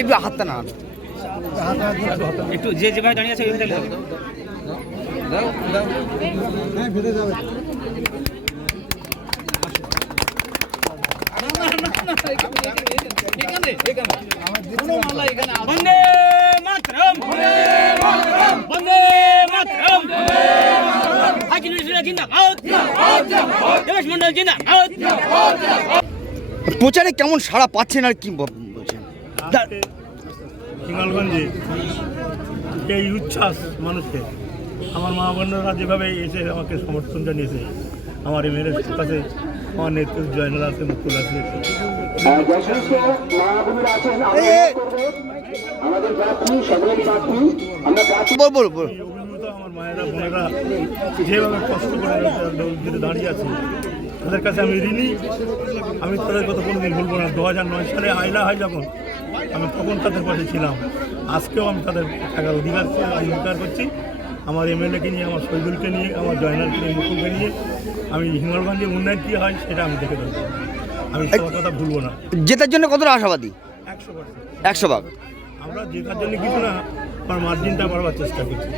একটু হাতটা না একটু যে জায়গায় দাঁড়িয়ে আছে দাও দাও হ্যাঁ ভেতরে যাবে বন্দে মাতরম বন্দে মাতরম জিন্দাবাদ দেবেশ মন্ডল জিন্দাবাদ। প্রচারে কেমন সাড়া পাচ্ছেন আর কি বলছেন? হিঙ্গলগঞ্জে এই উচ্ছ্বাস মানুষকে আমার মা বোনরা যেভাবে এসে আমাকে সমর্থন জানিয়েছে, আমার এমএলএ কাছে আমার নেতৃত্ব জয়নাল আছে, মুকুল আছে, অভিভূত আমার মায়েরা বোনেরা যেভাবে কষ্ট করে দাঁড়িয়ে আছে তাদের কাছে আমি ঋণী। আমি তাদের কথা কোনোদিন ভুলবো না। 2009 সালে আইলা হয় যখন, আমি তখন তাদের পাশে ছিলাম। আজকেও আমি তাদের থাকার অধিকার করছি। আমার এমএলএকে নিয়ে, আমার শহীদুলকে নিয়ে, আমার জয়নালকে নিয়ে, মুকুলকে নিয়ে আমি হিঙ্গলগঞ্জে উন্নয়ন কী হয় সেটা আমি দেখে দেবো। আমি সবার কথা ভুলবো না। জেতার জন্য কতটা আশাবাদী? 100%। 100 ভাগ। আমরা জেতার জন্য কিছু না, আমার মার্জিনটা বাড়াবার চেষ্টা করছি।